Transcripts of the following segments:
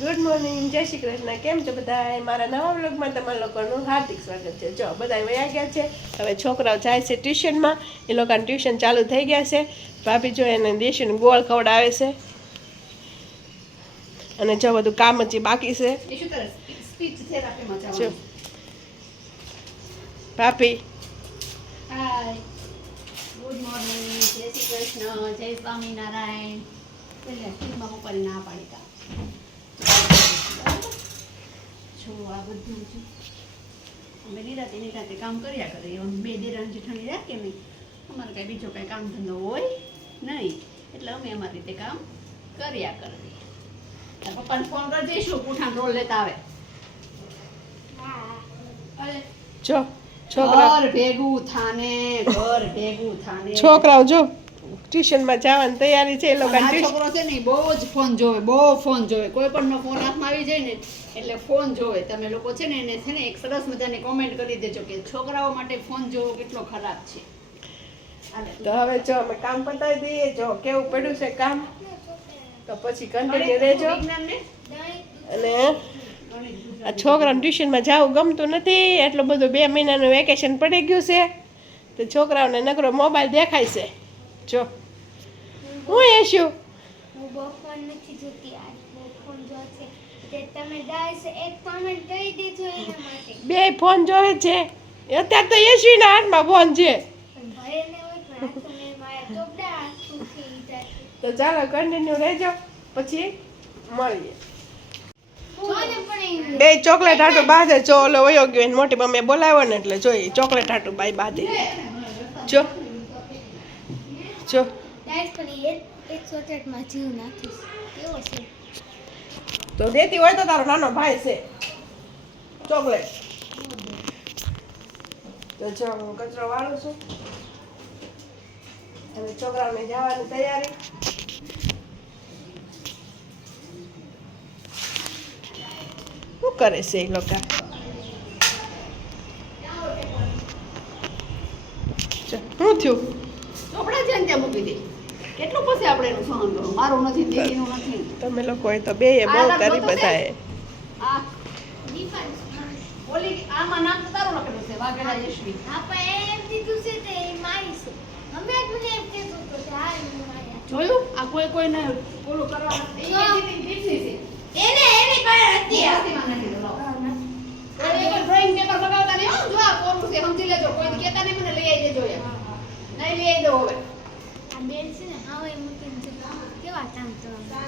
Good morning જય શ્રી કૃષ્ણ. કેમ છો બધા મારા નવા વ્લોગમાં તમારા લોકોનું હાર્દિક સ્વાગત છે. જો બધા વયા ગયા છે. હવે છોકરાઓ જાય છે ટ્યુશનમાં. એ લોકોને ટ્યુશન ચાલુ થઈ ગયા છે. ભાભી જો એને દેશીને ગોળ ખવડાવે છે. અને જો બધું કામ હજી બાકી છે. જો. ભાભી. હાય ગુડ મોર્નિંગ જય શ્રી કૃષ્ણ. જય સ્વામિનારાયણ. ના પાડી બધું છે અમે નિરાતે નિરાતે કામ કર્યા કરીએ બે દેરાણ જેઠાણી રાખે નહીં અમારે કાંઈ બીજો કાંઈ કામ ધંધો હોય નહીં. એટલે અમે અમારી રીતે કામ કર્યા કરીએ પપ્પાને ફોન કરી દઈશું પૂઠાણ રોલ લેતા આવે. જો છોકરા. ભેગું થાને ઘર ભેગું થાને. છોકરાઓ જો ટ્યુશનમાં જવાની તૈયારી છે એ લોકો છોકરો છે ને બહુ જ ફોન જોવે બહુ ફોન જોવે. કોઈ પણ નો ફોન હાથમાં આવી જાય ને એટલે ફોન જોવે. તમે લોકો છે ને એને છે ને એક સરસ મજાની કોમેન્ટ કરી દેજો કે છોકરાઓ માટે ફોન જોવો કેટલો ખરાબ છે. તો હવે જો અમે કામ પતાવી દઈએ જો કેવું પડ્યું છે કામ તો પછી કન્ટિન્યુ રહેજો. અને આ છોકરાને ટ્યુશનમાં જવું ગમતું નથી એટલો બધો બે મહિનાનું વેકેશન પડી ગયું છે તો છોકરાઓને નકરો મોબાઈલ દેખાય છે. જો. હું એ શું હું બહુ ફોન નથી જોતી આજ બહુ ફોન જોશે તમે ગાઈસ એક કોમેન્ટ કરી દેજો એના માટે. બે ફોન જોવે છે. અત્યારે તો યશવીના હાથમાં ફોન છે. તો ચાલો કન્ટિન્યુ રહેજો. પછી મળીએ. બે ચોકલેટ હાટુ બાંધે જો ઓલો વયો ગયો એને મોટી મમ્મીએ બોલાવ્યો ને એટલે જોઈએ ચોકલેટ હાટુ બાઈ બાંધે. જો. જો. પણ એ એક ચોકલેટમાં જીવ નાખીશ. કેવો છે? તો દેતી હોય તો તારો નાનો ભાઈ છે. ચોકલેટ. તો જો હું કચરો વાળું છું. અને મેં જવાની તૈયારી. શું કરે છે એ લોકો? શું થયું? ચોપડા ને ત્યાં મૂકી દે. કેટલું પછી આપણે એનું સહન કરો મારું નથી દીદીનું નથી. તમે લોકો તો બે બહુ કરી બધાએ. આ ઓલી આમાં નામ તો તારું લખેલું છે વાઘેલા યશવી. આપણે એમ કીધું છે તે મારી છે. અમે જ મને એમ કીધું હતું કે હા જોયું? આ કોઈ ઓલું કરવા દીદી દીપની છે. એને એની પાસે હતી. કોઈ કોઈ બગાવતા નહીં જો આ કોરું છે, સમજી લેજો. કોઈ કહેતા નહીં મને લઈ આવી દેજો. નહીં લઈ આવી દો હવે. બેન છે ને હા એ મૂકીને જતા કેવા કામ કરવા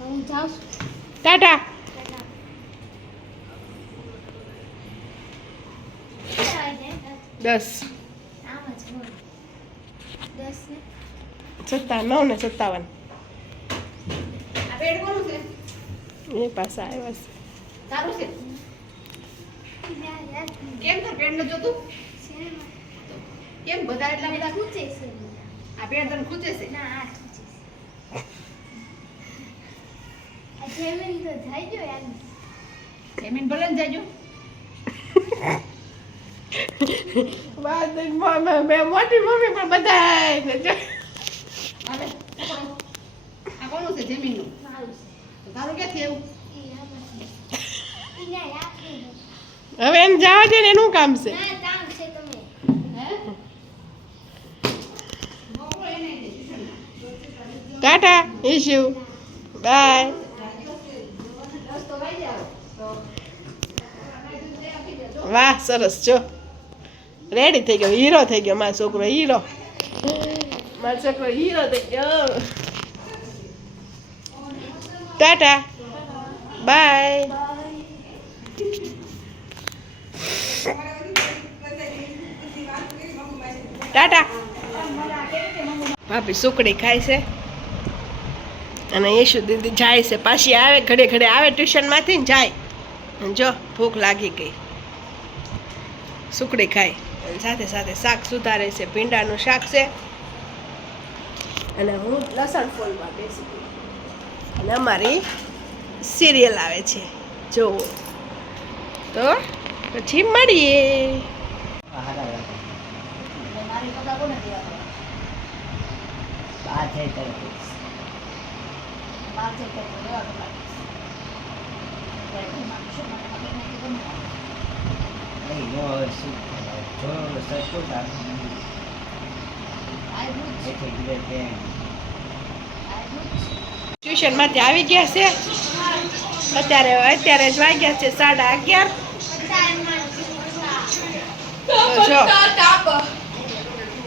હું જાઉં છું ટાટા? દસ આમ જ બોલ. સત્તા નવ ને સત્તાવન આ પેડ કોનું છે? એ પાછા આવ્યા છે તારું છે? કેમ તાર પેડ જોતું? શેમાં? કેમ બધા એટલા બધા ખૂંચે છે આ પેડ તને ખૂંચે છે. ના આ ખૂંચે છે. આ જેમિન તો જાય જો યાર. જમીન ભલે ને જાજો વાત મેં મોટી મમ્મી પણ બધા હાલે, પકડો. આ કોનું છે જમીનનું? મારું તારું ક્યાંથી દો. હવે એને જવા દે ને એનું કામ છે ના તામ છે તમે હે મોકલો એને દે, ટ્યુશનમાં. ટાટા ઇશ્યુ બાય વાહ, સરસ, જો. રેડી થઈ ગયો હીરો થઈ ગયો મારો છોકરો હીરો મારો છોકરો હીરો થઈ ગયો. ટાટા. Bye tata. ભાભી સુકડી ખાય છે. અને યશુ દીદી જાય છે, પાછી આવે, ઘડે ઘડે આવે ટ્યુશનમાંથી ને જાય. અને જો, ભૂખ લાગી ગઈ. સુકડી ખાય. અને સાથે સાથે શાક સુધારે છે, ભીંડાનું શાક છે. અને હું લસણ ફોલમાં બેસી ગઈ. અને અમારી સિરિયલ આવે છે. જોવો તો પછી મળીએ. આ છે Este quiere que ટ્યુશનમાંથી આવી ગયા છે. અત્યારે અત્યારે જ વાગ્યા છે સાડા અગિયાર. તો જો.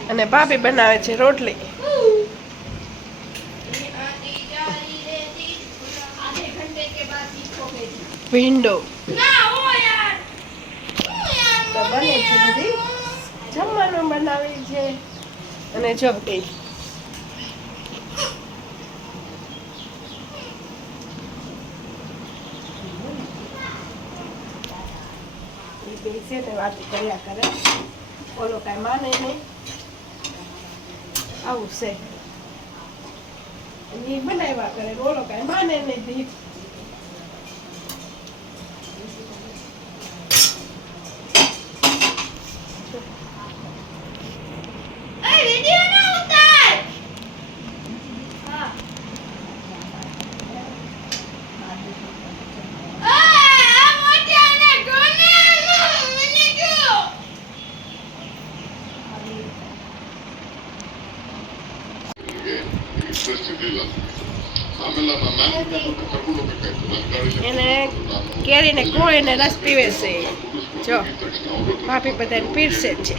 અને ભાભી બનાવે છે રોટલી. વિન્ડો. તો જમવાનું બનાવી છે. અને જો ને વાત કર્યા કરે. ઓલો કાંઈ માને નહીં. આવું છે. એ બનાવ્યા કરે ઓલો કાંઈ માને નહીં એને કેરીને કોળીને રસ પીવે છે. જો ભાભી બધાને પીરસે છે.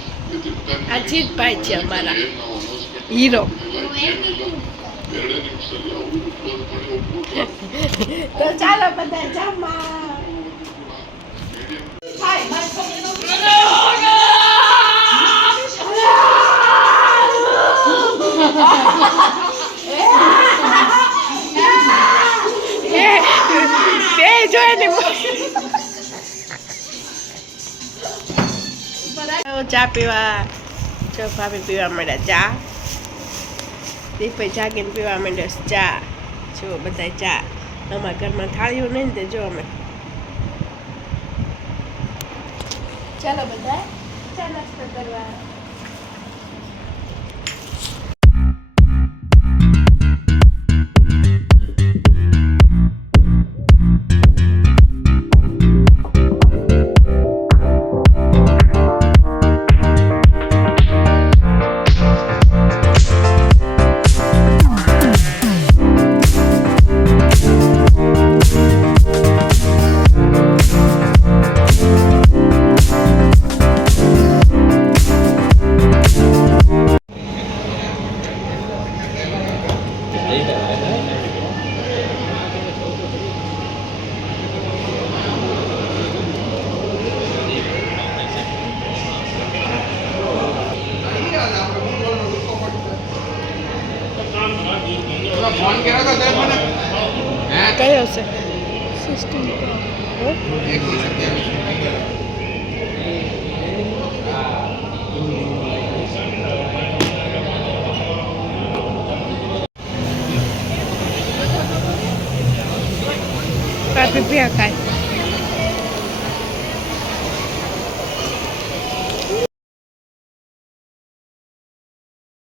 આ જીતભાઈ છે અમારા હીરો. તો ચાલો ચા પીવા. જો ભાભી પીવા માંડ્યા ચા. દીપભાઈ જાગીને પીવા માંડ્યો ચા. જો બધા ચા. અમારા ઘરમાં થાળીઓ નહીં ને જો અમે. ચાલો બધા ચા નાસ્તો કરવા. ફોન કર્યો તો તે મને. હે? કયો છે? સિસ્ટમ ભાભી પીવા ખાય